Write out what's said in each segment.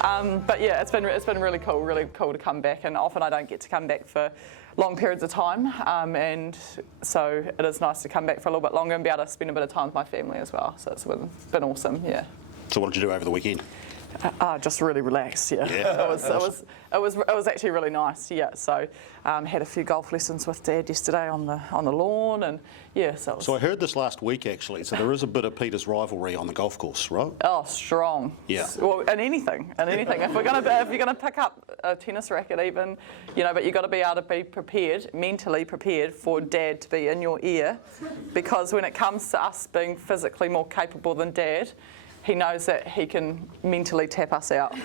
But yeah, it's been really cool to come back, and often I don't get to come back for long periods of time, and so it is nice to come back for a little bit longer and be able to spend a bit of time with my family as well. So it's been awesome, yeah. So what did you do over the weekend? Just really relaxed, yeah. It was actually really nice, yeah. So had a few golf lessons with Dad yesterday on the lawn, and yeah. So I heard this last week actually. So there is a bit of Peeters rivalry on the golf course, right? Oh, strong. Yeah. Well, in anything. If you're gonna pick up a tennis racket, even, but you've got to be able to be prepared, mentally prepared for Dad to be in your ear, because when it comes to us being physically more capable than Dad, he knows that he can mentally tap us out.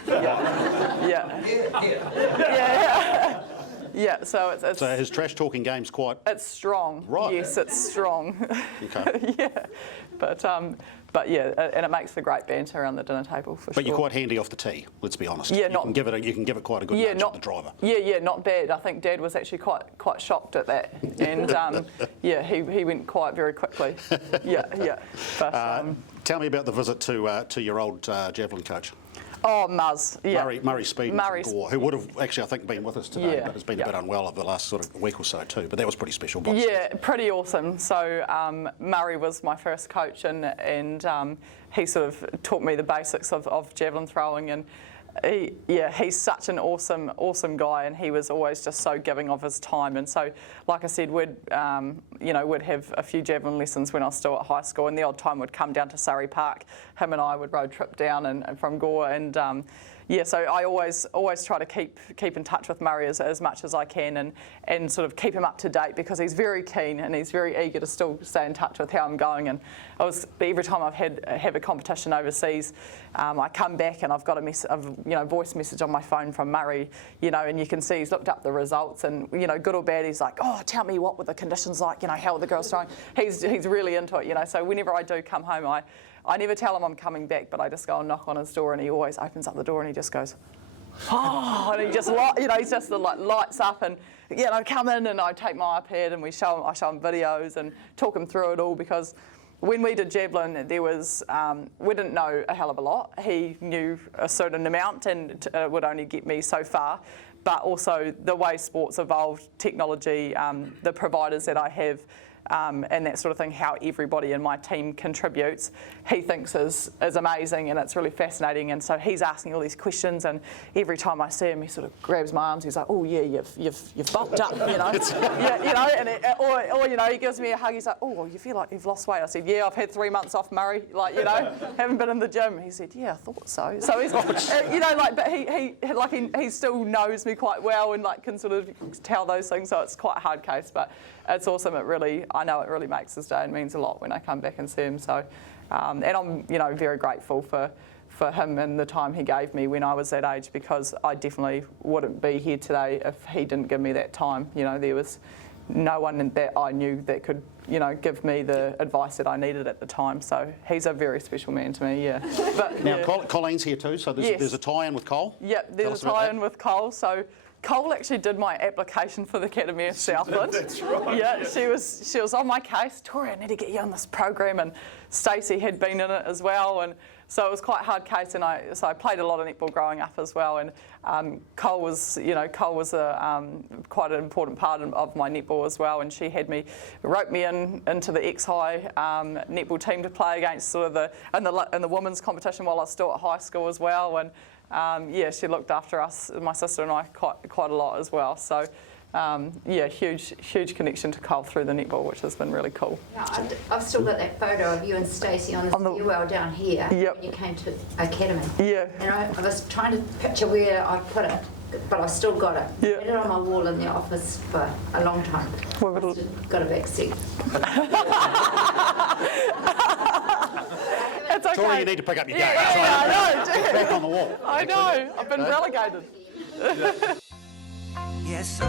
Yeah. So it's so his trash talking game's quite. It's strong. Right. Yes, it's strong. Okay. Yeah, but yeah, and it makes for great banter around the dinner table for sure. But you're quite handy off the tee. Let's be honest. Yeah, you can give it quite a good nudge at the driver. Yeah, not bad. I think Dad was actually quite shocked at that, and he went quiet very quickly. Yeah. But, tell me about the visit to your old javelin coach. Oh, Muzz, yeah. Murray Speed from Gore, who would have actually, I think, been with us today, but has been a bit unwell over the last sort of week or so too. But that was pretty special. Yeah, pretty awesome. So Murray was my first coach, and he sort of taught me the basics of javelin throwing, and he's such an awesome guy, and he was always just so giving of his time. And so, like I said, we'd have a few javelin lessons when I was still at high school, and the odd time would come down to Surrey Park. Him and I would road trip down and from Gore, and so I always try to keep in touch with Murray as much as I can, and sort of keep him up to date, because he's very keen and he's very eager to still stay in touch with how I'm going. And every time I've have a competition overseas, I come back and I've got a voice message on my phone from Murray, and you can see he's looked up the results, and good or bad, he's like, oh, tell me what were the conditions like, how are the girls throwing. He's really into it, So whenever I do come home, I never tell him I'm coming back, but I just go and knock on his door, and he always opens up the door and he just goes, oh, and he just he's just like lights up, and I come in and I take my iPad and I show him videos and talk him through it all, because when we did javelin, there was we didn't know a hell of a lot. He knew a certain amount, and it would only get me so far. But also the way sports evolved, technology, the providers that I have, and that sort of thing, how everybody in my team contributes, he thinks is amazing, and it's really fascinating. And so he's asking all these questions, and every time I see him, he sort of grabs my arms. He's like, "Oh yeah, you've bulked up, or he gives me a hug. He's like, "Oh, you feel like you've lost weight." I said, "Yeah, I've had 3 months off, Murray. Haven't been in the gym." He said, "Yeah, I thought so." So he's, but he still knows me quite well, and can sort of tell those things. So it's quite a hard case, but it's awesome. I know it really makes his day and means a lot when I come back and see him. So, and I'm, very grateful for him and the time he gave me when I was that age, because I definitely wouldn't be here today if he didn't give me that time. There was no one that I knew that could, give me the advice that I needed at the time. So he's a very special man to me, yeah. But, now, Colleen's here too, so there's a tie-in with Cole? Yep, there's a tie-in with Cole. So Cole actually did my application for the Academy of Southland. That's right. Yeah, she was on my case. Tori, I need to get you on this program, and Stacey had been in it as well, and so it was quite a hard case. And I played a lot of netball growing up as well, and Cole was a quite an important part of my netball as well. And she roped me into the ex-high netball team to play against sort of in the women's competition while I was still at high school as well. And she looked after us, my sister and I, quite a lot as well. So, huge connection to Cole through the netball, which has been really cool. Yeah, I've still got that photo of you and Stacey on the stairwell down here. Yep. When you came to Academy. Yeah. And I was trying to picture where I put it, but I still got it. Yeah. I had it on my wall in the office for a long time. Got a back seat. It's okay. Tori, you need to pick up your game. I know. Back on the wall. I know. I've been relegated. Yes,